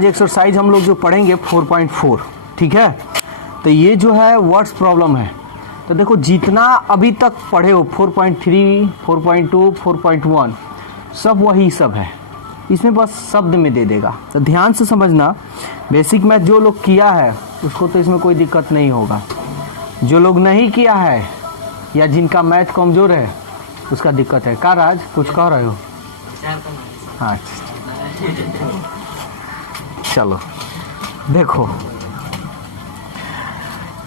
आज एक्सरसाइज हम लोग जो पढ़ेंगे 4.4, ठीक है। तो ये जो है वर्ड्स प्रॉब्लम है। तो देखो जितना अभी तक पढ़े हो 4.3, 4.2, 4.1 सब वही सब है, इसमें बस शब्द में दे देगा। तो ध्यान से समझना, बेसिक मैथ जो लोग किया है उसको तो इसमें कोई दिक्कत नहीं होगा, जो लोग नहीं किया है या जिनका मैथ कमज़ोर है उसका दिक्कत है। का राज कुछ कह रहे हो? हाँ चलो देखो,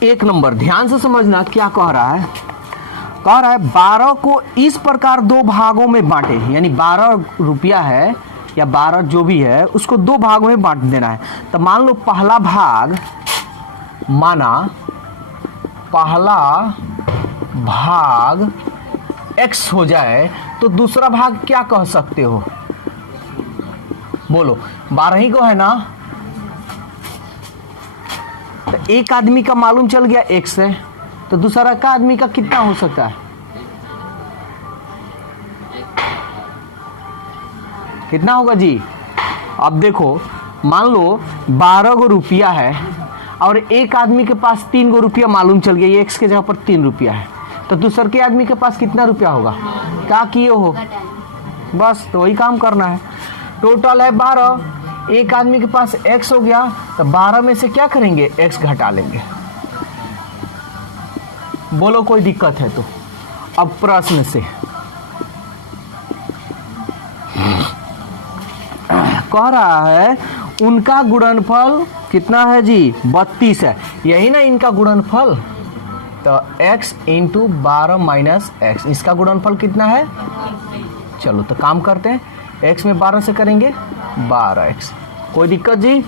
एक नंबर ध्यान से समझना क्या कह रहा है। कह रहा है 12 को इस प्रकार दो भागों में बांटे, यानी 12 रुपया है या 12 जो भी है उसको दो भागों में बांट देना है। तो मान लो पहला भाग, माना पहला भाग x हो जाए तो दूसरा भाग क्या कह सकते हो? बोलो, 12 ही को है ना। तो एक आदमी का मालूम चल गया x है, तो दूसरा का आदमी का कितना हो सकता है? कितना होगा जी? अब देखो, मान लो 12 गो रुपया है और एक आदमी के पास 3 गो रुपया मालूम चल गया, ये x के जगह पर 3 रुपया है, तो दूसरे के आदमी के पास कितना रुपया होगा? क्या किए हो? बस तो वही काम करना है। टोटल है 12, एक आदमी के पास x हो गया, तो 12 में से क्या करेंगे? x घटा लेंगे। बोलो कोई दिक्कत है तो? अब प्रश्न से कह रहा है उनका गुणनफल कितना है जी? 32 है, यही ना इनका गुणनफल। तो x इंटू 12 माइनस x, इसका गुणनफल कितना है? चलो तो काम करते हैं, x में 12 से करेंगे 12x, कोई दिक्कत जी?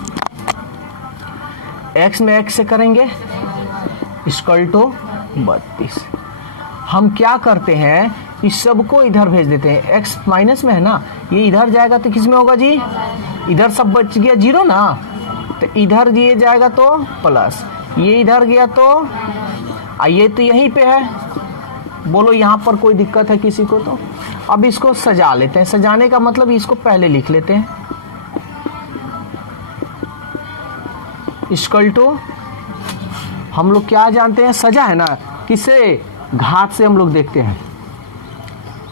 x में x से करेंगे इक्वल टू 32। हम क्या करते हैं, इस सब को इधर भेज देते हैं, x माइनस में है ना, ये इधर जाएगा तो किस में होगा जी? इधर सब बच गया 0 ना, तो इधर ये जाएगा तो प्लस, ये इधर गया तो ये तो यहीं पे है। बोलो यहाँ पर कोई दिक्कत है किसी को? तो अब इसको सजा लेते हैं। सजाने का मतलब इसको पहले लिख लेते हैं, इक्वल टू, हम लोग क्या जानते हैं? सजा है ना, किससे? घात से हम लोग देखते हैं।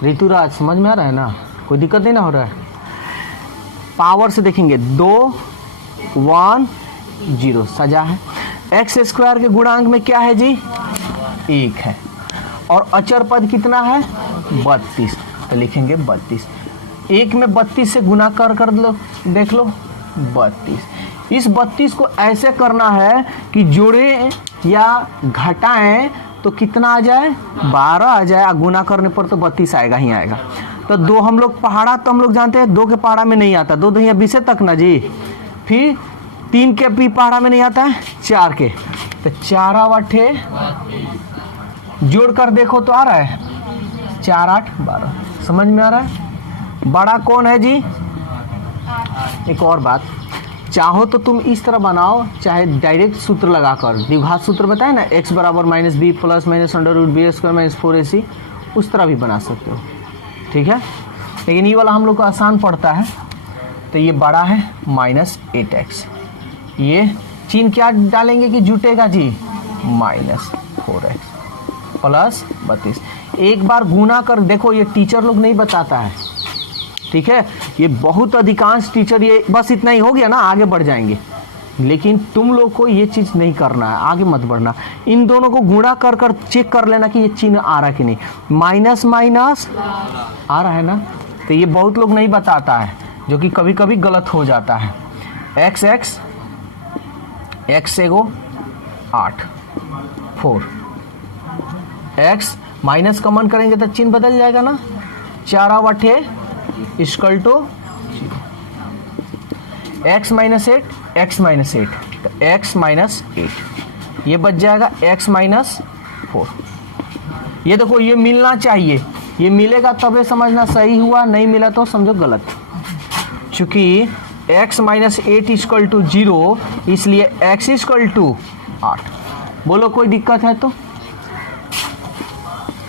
ऋतुराज समझ में आ रहा है ना? कोई दिक्कत नहीं ना हो रहा है? पावर से देखेंगे 2, 1, 0 सजा है। एक्स स्क्वायर के गुणांक में क्या है जी? 1 है, और अचर पद कितना है? 32, तो लिखेंगे 32। 1 में 32 से गुना कर लो, देख लो 32। इस 32 को ऐसे करना है कि जोड़े या घटाएं तो कितना आ जाए? 12 आ जाए, गुना करने पर तो 32 आएगा ही आएगा। तो 2 हम लोग पहाड़ा तो हम लोग जानते हैं 2 के पहाड़ा में नहीं आता, 2 2 या 20 तक ना जी। फिर 3 के भी पहाड़ा में नहीं आता है, 4 के, तो 4 आठे जोड़ कर देखो तो आ रहा है 4 8 12। समझ में आ रहा है? बड़ा कौन है जी? एक और बात, चाहो तो तुम इस तरह बनाओ, चाहे डायरेक्ट सूत्र लगाकर, द्विघात सूत्र बताए ना, x बराबर minus B plus minus under root B square minus 4ac, उस तरह भी बना सकते हो, ठीक है। लेकिन ये वाला हम लोग को आसान पड़ता है, तो ये बड़ा है माइनस 8x, ये चिन्ह क्या डालेंगे कि जुटेगा जी? Minus 4x plus 32। एक बार गुना कर देखो, ये टीचर लोग नहीं बताता है, ठीक है। ये बहुत अधिकांश टीचर, ये बस इतना ही हो गया ना, आगे बढ़ जाएंगे, लेकिन तुम लोग को ये चीज़ नहीं करना है, आगे मत बढ़ना। इन दोनों को गुणा कर कर चेक कर लेना कि ये चिन्ह आ रहा है कि नहीं। माइनस माइनस आ रहा है ना, तो ये बहुत लोग नहीं बताता है, जो कि कभी कभी गलत हो जाता है। एक्स एक्स एक्स एगो 8 4, एक्स माइनस कॉमन करेंगे तो चिन्ह बदल जाएगा ना, 4 8 equal to X minus 8 X minus 8, तो एक्स माइनस 8 ये बच जाएगा x माइनस 4। ये देखो ये मिलना चाहिए, ये मिलेगा तबे समझना सही हुआ, नहीं मिला तो समझो गलत। चूंकि x माइनस 8 इक्वल टू 0, इसलिए x इक्वल टू 8। बोलो कोई दिक्कत है तो?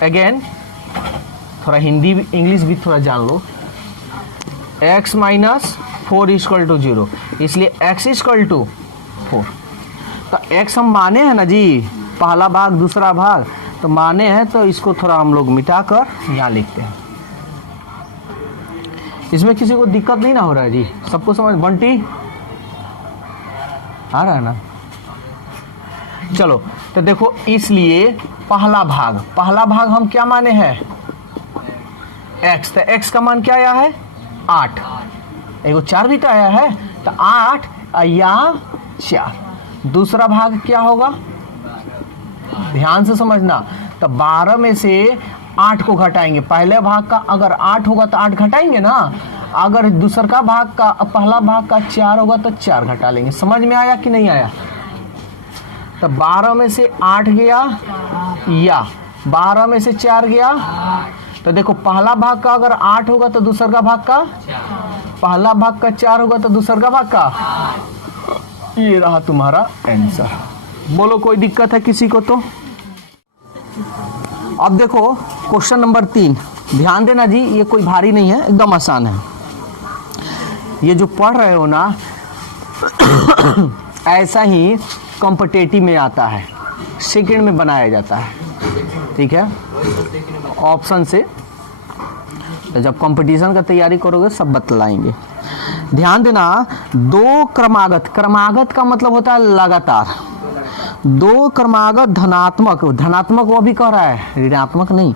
अगेन थोड़ा हिंदी इंग्लिश भी थोड़ा जान लो। x माइनस 4 इक्वल टू 0, इसलिए x इक्वल टू 4। तो x हम माने हैं ना जी, पहला भाग दूसरा भाग तो माने हैं, तो इसको थोड़ा हम लोग मिटाकर यहाँ लिखते हैं। इसमें किसी को दिक्कत नहीं ना हो रहा है जी, सबको समझ बंटी आ रहा है ना? चलो तो देखो, इसलिए पहला भाग हम क्या माने हैं x, तो x का मान क्या आया है 8, एगो 4 भी तो आया है, तो 8 या 4। दूसरा भाग क्या होगा, ध्यान से समझना, तो 12 में से 8 को घटाएंगे। पहले भाग का अगर 8 होगा तो 8 घटाएंगे ना, अगर दूसरा भाग का पहला भाग का 4 होगा तो 4 घटा लेंगे। समझ में आया कि नहीं आया? तो 12 में से 8 गया या 12 में से 4 गया, तो देखो पहला भाग का अगर 8 होगा तो दूसरा भाग का, पहला भाग का 4 होगा तो दूसरा भाग का, ये रहा तुम्हारा आंसर। बोलो कोई दिक्कत है किसी को? तो अब देखो क्वेश्चन नंबर 3, ध्यान देना जी, ये कोई भारी नहीं है, एकदम आसान है। ये जो पढ़ रहे हो ना ऐसा ही कॉम्पिटिटिव में आता है, सेकंड में बनाया जाता है, ठीक है, ऑप्शन से। तो जब कंपटीशन का तैयारी करोगे सब बतलाएंगे। ध्यान देना, दो क्रमागत का मतलब होता है लगातार। दो क्रमागत धनात्मक वो भी कह रहा है, ऋणात्मक नहीं,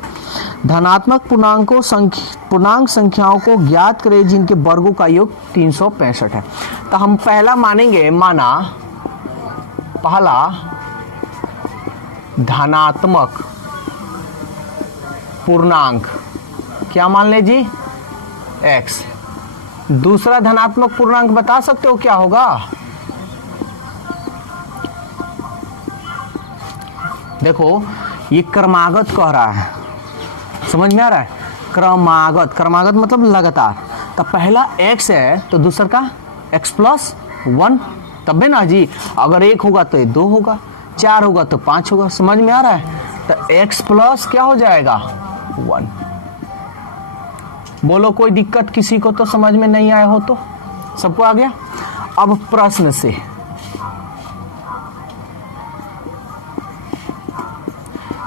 धनात्मक पूर्णांक संख्याओं को ज्ञात करें जिनके वर्गों का योग 365 है। तो हम पहला मानेंगे, माना पहला धनात्मक पूर्णांक, क्या मान ले जी x। दूसरा धनात्मक पूर्णांक बता सकते हो क्या होगा? देखो ये क्रमागत कह रहा है, समझ में आ रहा है? क्रमागत मतलब लगातार। तो पहला x है तो दूसरा का x प्लस 1, तब है ना जी। अगर 1 होगा तो 2 होगा, 4 होगा तो 5 होगा। समझ में आ रहा है? तो x प्लस क्या हो जाएगा 1। बोलो कोई दिक्कत किसी को? तो समझ में नहीं आया हो तो सबको आ गया? अब प्रश्न से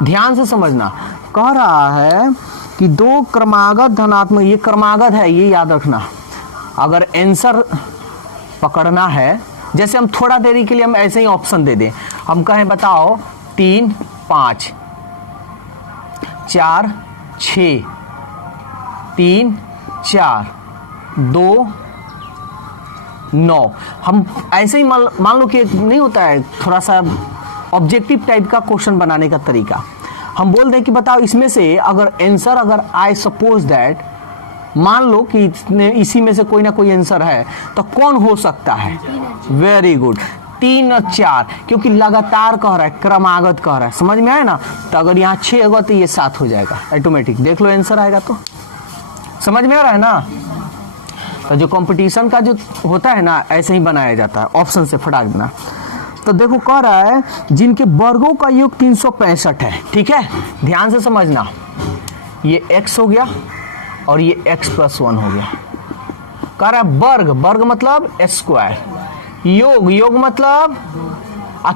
ध्यान से समझना, कह रहा है कि दो क्रमागत धनात्मक, ये क्रमागत है, ये याद रखना। अगर आंसर पकड़ना है, जैसे हम थोड़ा देरी के लिए हम ऐसे ही ऑप्शन दे दें, हम कहें बताओ 3 5 4 6 3 4 2 9, हम ऐसे ही मान लो कि नहीं होता है, थोड़ा सा ऑब्जेक्टिव टाइप का क्वेश्चन बनाने का तरीका। हम बोल दें कि बताओ इसमें से अगर आंसर, अगर आई सपोज दैट, मान लो कि इसी में से कोई ना कोई आंसर है, तो कौन हो सकता है? वेरी गुड, 3 और 4, क्योंकि लगातार कह रहा है, क्रमागत कह रहा है। समझ में आया ना? तो अगर यहाँ 6 होगा तो ये 7 हो जाएगा ऑटोमेटिक। देख लो आंसर आएगा तो समझ में आ रहा है ना? तो जो कंपटीशन का जो होता है ना, ऐसे ही बनाया जाता है, ऑप्शन से फटाक देना। तो देखो कह रहा है जिनके वर्गों का योग 365 है, ठीक है, ध्यान से समझना। ये x हो गया और ये x प्लस 1 हो गया। कह रहा है वर्ग मतलब स्क्वायर, योग मतलब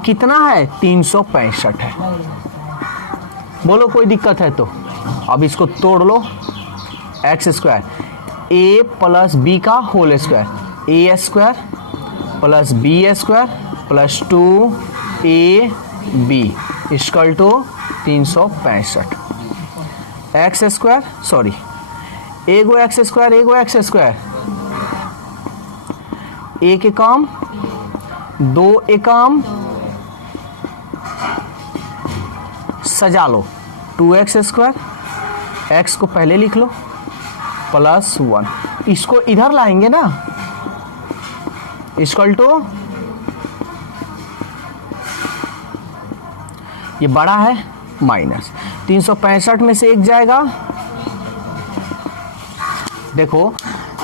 कितना है 365 है। बोलो कोई दिक्कत है तो? अब इसको तोड़ लो, x square a plus B का whole square, a square plus B square plus 2ab equal to 365। X square, sorry, एगो एक्स स्क्वायर एक एकम, 2 एकम, सजा लो, 2x स्क्वायर, x को पहले लिख लो प्लस 1, इसको इधर लाएंगे ना, इक्वल टू, ये बड़ा है माइनस 365 में से 1 जाएगा। देखो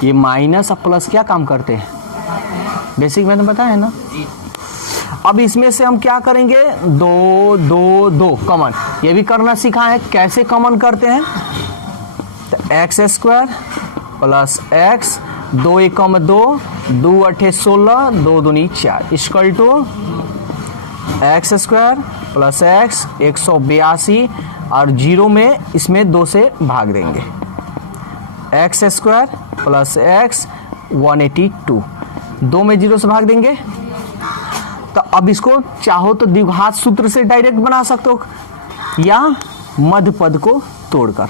ये माइनस और प्लस क्या काम करते हैं, बेसिक मैंने बताया ना। अब इसमें से हम क्या करेंगे, 2 कॉमन, ये भी करना सीखा है, कैसे कॉमन करते हैं। तो एक्स स्क्वायर प्लस एक्स 2 एकम 2, 2 अठे 16, 2 दूनी 4 equal to X square plus X 182 और 0 में इसमें 2 से भाग देंगे। एक्स स्क्वायर प्लस एक्स 182, 2 में 0 से भाग देंगे। तो अब इसको चाहो तो द्विघात सूत्र से डायरेक्ट बना सकते हो या मध्य पद को तोड़कर,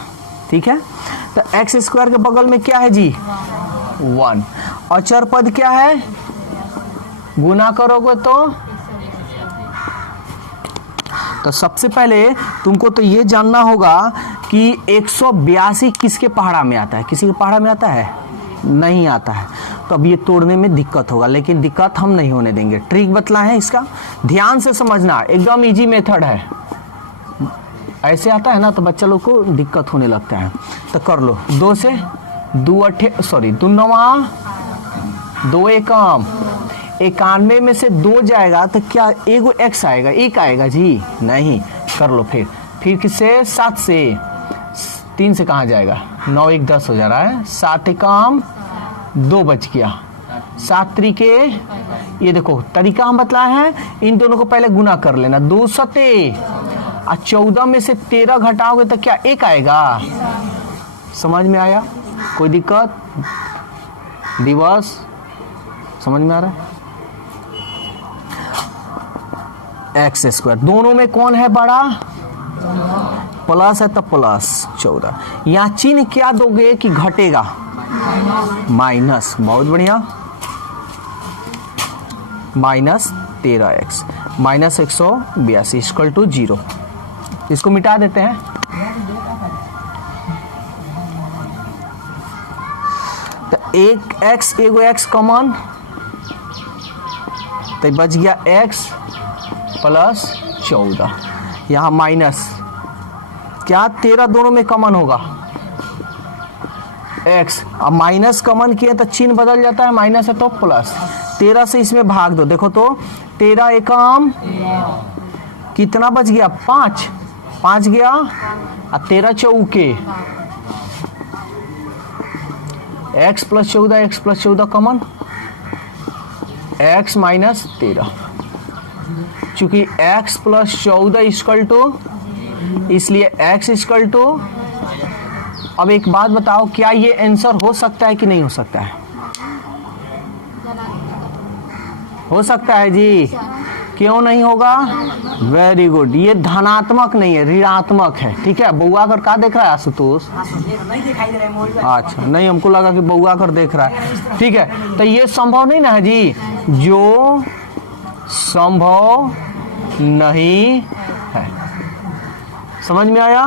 ठीक है। तो एक्स स्क्वायर के बगल में क्या है जी 1, और चर पद क्या है, गुना करोगे तो सबसे पहले तुमको तो ये जानना होगा कि 182 किसके पहाड़ा में आता है, किसी के पहाड़ा में आता है, नहीं आता है। तो अब ये तोड़ने में दिक्कत होगा, लेकिन दिक्कत हम नहीं होने देंगे। ट्रिक बतला है इसका, ध्यान से समझना, एकदम इजी मेथड है। ऐसे आता है ना तो बच्चा लोग को दिक्कत होने लगता है। तो कर लो, 2 से 2 अठे 2 9 2 एकम 91 में से 2 जाएगा तो क्या एगो एक्स आएगा, एक आएगा जी नहीं। कर लो फिर किससे 7 से, 3 से कहाँ जाएगा, 9 1 10 हो जा रहा है, 7 एकम 2 बच गया, 7 तरीके। ये देखो तरीका हम बतलाए हैं, इन दोनों को पहले गुना कर लेना, 2 सते और 14 में से 13 घटाओगे तो क्या एक आएगा। समझ में आया, कोई दिक्कत, दिवस समझ में आ रहा है। एक्स स्क्वायर दोनों में कौन है बड़ा, प्लस है तो प्लस 14। यहाँ चिन्ह क्या दोगे कि घटेगा, माइनस, बहुत बढ़िया, minus 13x minus 182 equal to 0। इसको मिटा देते हैं। तो एक x एगो x कॉमन, तो बच गया x प्लस 14, यहाँ माइनस क्या 13 दोनों में कॉमन होगा x, अब माइनस कॉमन किए तो चिन्ह बदल जाता है, माइनस है तो प्लस, 13 से इसमें भाग दो, देखो तो 13 एकम कितना बच गया 5, 5 गया और 13 चौके x plus 14, x plus 14 common, x minus 13, चूंकि x प्लस 14 इक्वल टू, इसलिए x इक्वल टू। अब एक बात बताओ, क्या ये आंसर हो सकता है कि नहीं हो सकता है, हो सकता है जी, क्यों नहीं होगा, वेरी गुड, ये धनात्मक नहीं है ऋणात्मक है, ठीक है। बउआ कर का देख रहा है आशुतोष, नहीं दिखाई दे रहा है, अच्छा नहीं, हमको लगा कि बउआ कर देख रहा है, ठीक है। तो ये संभव नहीं ना है जी, जो संभव नहीं है, समझ में आया।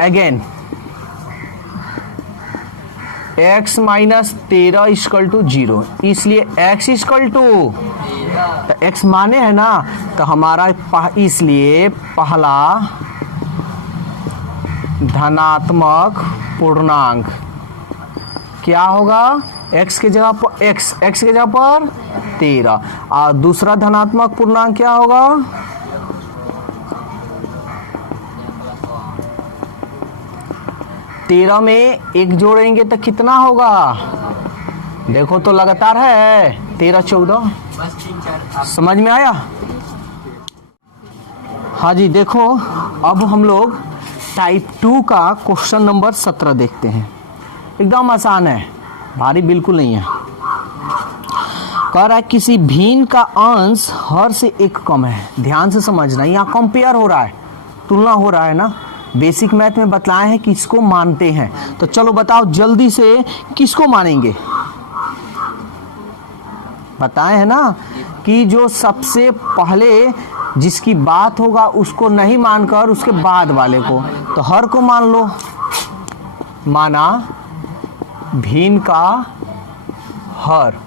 Again x minus 13 equal to 0, इसलिए x इक्वल टू, तो x माने है ना, तो हमारा इसलिए पहला धनात्मक पूर्णांक क्या होगा, x के जगह पर x के जगह पर 13, और दूसरा धनात्मक पूर्णांक क्या होगा, 13 में 1 जोड़ेंगे तो कितना होगा, देखो तो लगातार है 13 14, समझ में आया। हाँ जी, देखो अब हम लोग टाइप 2 का क्वेश्चन नंबर 17 देखते हैं। एकदम आसान है, भारी बिल्कुल नहीं है। कह रहा है किसी भिन्न का अंश हर से 1 कम है। ध्यान से समझना, यहाँ कंपेयर हो रहा है, तुलना हो रहा है ना। बेसिक मैथ में बतलाए हैं किसको मानते हैं, तो चलो बताओ जल्दी से किसको मानेंगे, बताए हैं ना कि जो सबसे पहले जिसकी बात होगा उसको नहीं मानकर उसके बाद वाले को, तो हर को मान लो। माना भिन्न का हर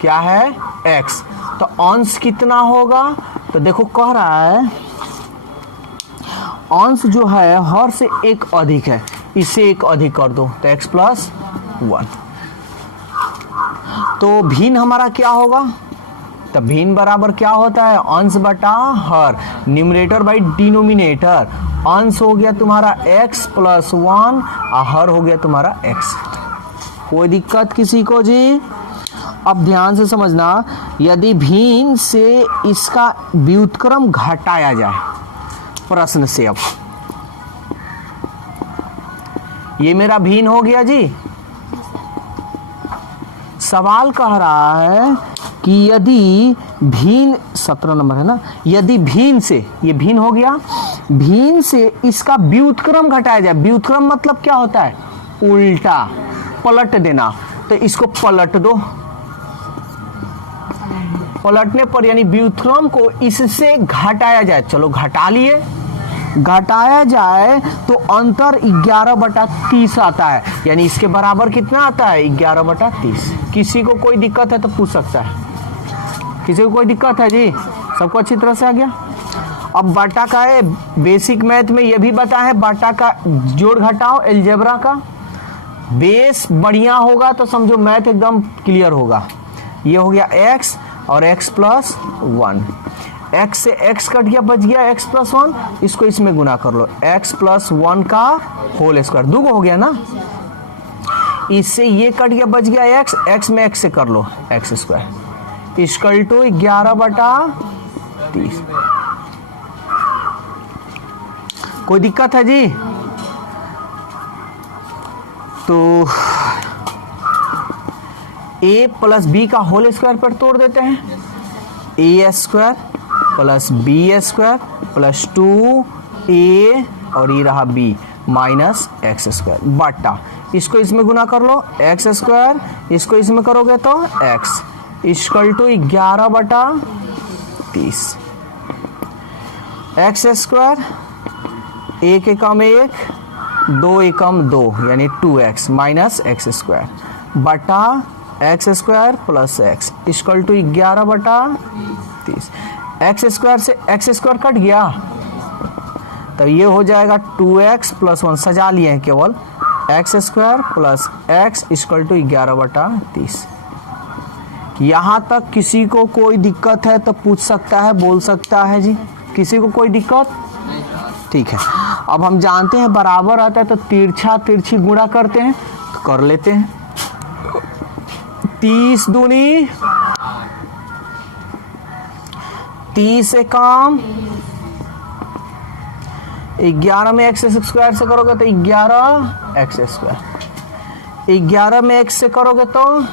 क्या है x, तो अंश कितना होगा, तो देखो कह रहा है अंश जो है हर से 1 अधिक है, इससे 1 अधिक कर दो तो x प्लस 1। तो भिन्न हमारा क्या होगा, तो भिन्न बराबर क्या होता है, अंश बटा हर, न्यूमरेटर बाई डिनोमिनेटर, अंश हो गया तुम्हारा x प्लस 1 और हर हो गया तुम्हारा x। कोई दिक्कत किसी को जी? अब ध्यान से समझना, यदि भिन्न से इसका व्युत्क्रम घटाया जाए प्रश्न से, अब ये मेरा भिन्न हो गया जी। सवाल कह रहा है कि यदि भिन्न 17 नंबर है ना, यदि भिन्न से, ये भिन्न हो गया, भिन्न से इसका व्युत्क्रम घटाया जाए। व्युत्क्रम मतलब क्या होता है? उल्टा, पलट देना। तो इसको पलट दो, पलटने पर यानी व्युत्क्रम को इससे घटाया जाए। चलो घटा लिए, घटाया जाए तो अंतर 11/30 आता है, यानी इसके बराबर कितना आता है? 11/30। किसी को कोई दिक्कत है तो पूछ सकता है। किसी को कोई दिक्कत है जी? सबको अच्छी तरह से आ गया? अब बाटा का है, बेसिक मैथ में ये भी बताया है, बाटा का जोड़ घटाओ अलजेब्रा का बेस बढ़िया होगा तो समझो मैथ एकदम क्लियर होगा। ये हो गया x और x प्लस 1, x से x कट गया, बच गया x प्लस 1, इसको इसमें गुना कर लो, x प्लस 1 का होल स्क्वायर, दुगो हो गया ना। इससे ये कट गया, बच गया x, x में x से कर लो x स्क्वायर इक्वल टू 11/30। कोई दिक्कत है जी? तो a प्लस बी का होल स्क्वायर पर तोड़ देते हैं, a square plus B square plus 2a और ये रहा b माइनस एक्स स्क्वायर बटा, इसको इसमें गुना कर लो एक्स स्क्वायर, इसको इसमें करोगे तो x equal to 11/30। X square, एक एकम 1, 2 एकम 2 यानी 2x माइनस एक्स स्क्वायर बटा x square plus x equal to 11/30। X square से एक्स स्क्वायर कट गया तो ये हो जाएगा 2x प्लस 1, सजा लिए हैं केवल, x square plus x equal to 11/30। यहाँ तक किसी को कोई दिक्कत है तो पूछ सकता है, बोल सकता है जी। किसी को कोई दिक्कत? ठीक है। अब हम जानते हैं बराबर आता है तो तिरछा तिरछी गुणा करते हैं, तो कर लेते हैं। 30 दूनी 30 एकम 11 में एक्स स्क्वायर से करोगे तो 11 एक्स स्क्वायर, 11 में एक्स से करोगे तो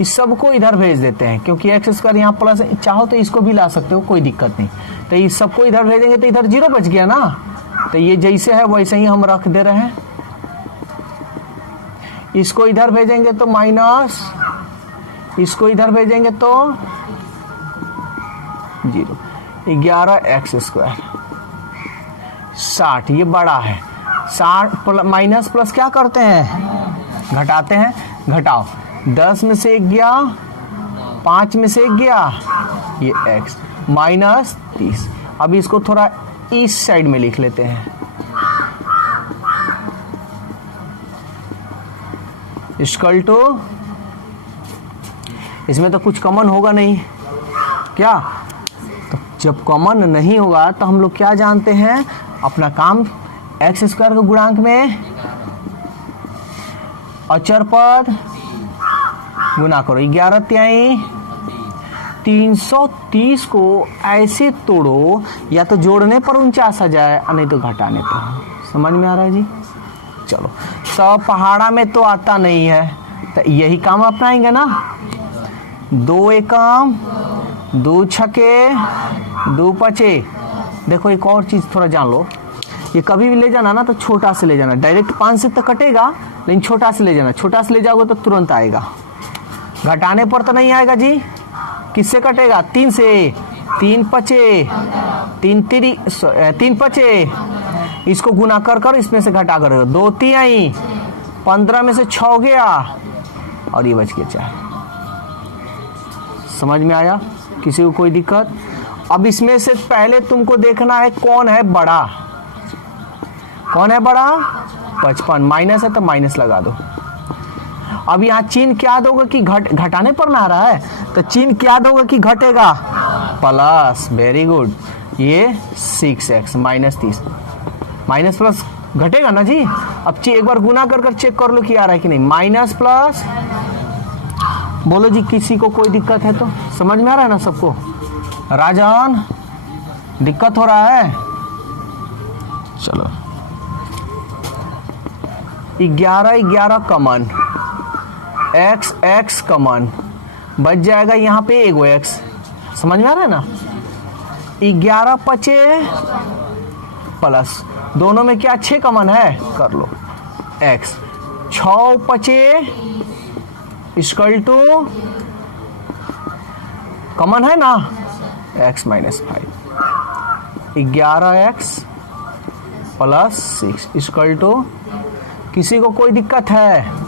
इस सबको इधर भेज देते हैं, क्योंकि एक्स स्क्वायर यहाँ प्लस, चाहो तो इसको भी ला सकते हो, कोई दिक्कत नहीं। तो इस सबको इधर भेजेंगे तो इधर 0 बच गया ना, तो ये जैसे है वैसे ही हम रख दे रहे हैं। इसको इधर भेजेंगे तो माइनस, इसको इधर भेजेंगे तो 0, 11 एक्स स्क्वायर 60, ये बड़ा है 60 माइनस प्लस क्या करते हैं? घटाते हैं। घटाओ, 10 में से 1 गया, 5 में से 1 गया, ये x माइनस 30। अब इसको थोड़ा इस साइड में लिख लेते हैं, इक्वल टू, इसमें तो कुछ कॉमन होगा नहीं क्या? तो जब कॉमन नहीं होगा तो हम लोग क्या जानते हैं? अपना काम एक्स स्क्वायर के गुणांक में अचर पद गुना करो, 11 तिहाई 330 को ऐसे तोड़ो, या तो जोड़ने पर 49 आ जाए नहीं तो घटाने पर। समझ में आ रहा है जी? चलो, सब पहाड़ा में तो आता नहीं है तो यही काम अपनाएंगे ना। 2 एकम 2 छके 2 पचे। देखो एक और चीज़ थोड़ा जान लो, ये कभी भी ले जाना ना तो छोटा से ले जाना, डायरेक्ट 5 से तो कटेगा लेकिन छोटा से ले जाना, छोटा से ले जाओगे तो तुरंत आएगा, घटाने पर तो नहीं आएगा जी। किससे कटेगा? 3 से, 3 पचे 3 पचे, इसको गुना कर इसमें से घटा कर 2 तिहाई 15 में से 6 गया और ये बच गया 4। समझ में आया? किसी को कोई दिक्कत? अब इसमें से पहले तुमको देखना है कौन है बड़ा, कौन है बड़ा? 55, माइनस है तो माइनस लगा दो। अब यहाँ चिन्ह क्या दोगे कि घटाने पर ना आ रहा है, तो चिन्ह क्या दोगे कि घटेगा? प्लस। वेरी गुड, ये 6x माइनस 30, माइनस प्लस घटेगा ना जी। अब एक बार गुना कर चेक कर लो कि आ रहा है कि नहीं। माइनस प्लस, बोलो जी किसी को कोई दिक्कत है तो? समझ में आ रहा है ना सबको? राजन दिक्कत हो रहा है? चलो 11 कॉमन, x कॉमन, बच जाएगा यहाँ पे एगो x। समझ में आ रहा है ना? 11 पचे प्लस दोनों में क्या 6 कॉमन है, कर लो x, 6 पचे इक्वल टू कॉमन है ना x minus 5, 11x plus 6 equal to, किसी को कोई दिक्कत है?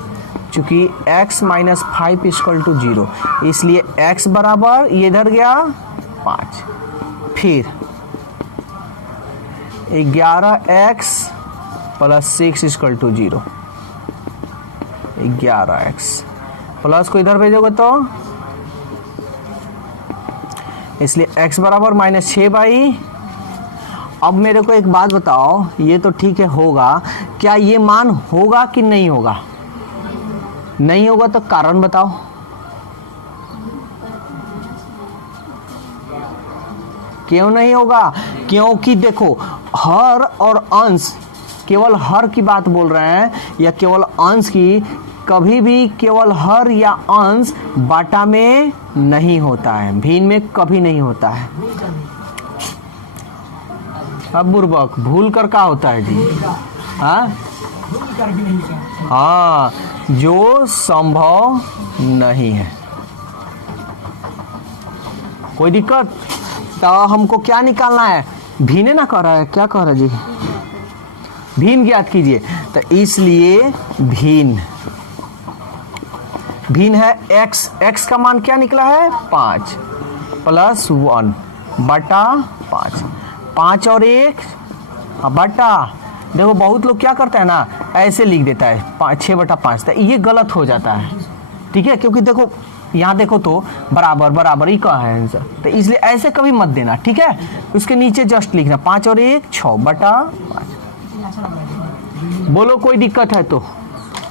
चूंकि x माइनस 5 इक्वल टू 0, इसलिए x बराबर ये इधर गया 5, फिर 11x plus 6 equal to 0, 11x plus को इधर भेजोगे तो, इसलिए x बराबर माइनस 6/। अब मेरे को एक बात बताओ, ये तो ठीक है होगा, क्या ये मान होगा कि नहीं होगा? नहीं होगा तो कारण बताओ। क्यों नहीं होगा? क्योंकि देखो हर और अंश, केवल हर की बात बोल रहे हैं या केवल अंश की, कभी भी केवल हर या अंश बाटा में नहीं होता है, भिन्न में कभी नहीं होता है। अब बुर्बक भूल कर क्या होता है जी? हाँ, जो संभव नहीं है। कोई दिक्कत? तो हमको क्या निकालना है? भिन्न ना कर रहा है, क्या कह रहा है जी? भिन्न ज्ञात कीजिए। तो इसलिए भिन्न है x का मान क्या निकला है? 5 प्लस 1 बटा 5, 5 और 1 बटा, देखो बहुत लोग क्या करते हैं ना, ऐसे लिख देता है 6 बटा 5, तो ये गलत हो जाता है, ठीक है? क्योंकि देखो यहाँ देखो तो बराबर बराबर ही का है आंसर, तो इसलिए ऐसे कभी मत देना, ठीक है? उसके नीचे जस्ट लिखना 5 और 1 6 बटा 5। बोलो कोई दिक्कत है तो?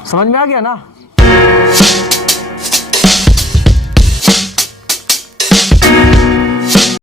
समझ में आ गया ना?